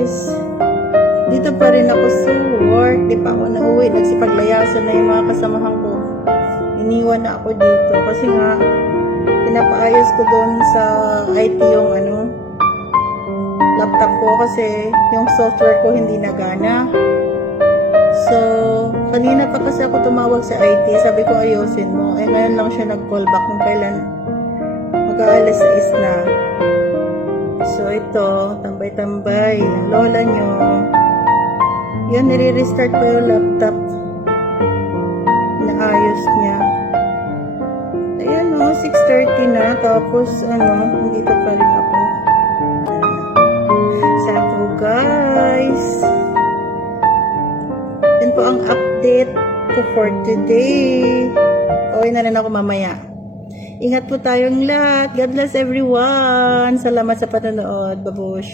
guys. Dito pa rin ako sa work. Di pa ako nauwi. Nagsipaglayasan na yung mga kasamahan ko. Iniwan na ako dito. Kasi nga, pinapaayos ko doon sa IT yung laptop ko. Kasi yung software ko hindi nagana. So, kanina pa kasi ako tumawag sa IT. Sabi ko ayusin mo. Eh, ngayon lang siya nag-call back kung kailan mag-aalas 6 na. So, ito, tambay-tambay. Ang lola nyo. Yan, nire-restart ko yung laptop. Naayos niya. Ayan o, 6:30 na. Tapos, nandito pa rin ako. So, guys. Yan po ang update ko for today. Uwi na rin ako mamaya. Ingat po tayong lahat. God bless everyone. Salamat sa panonood. Babush.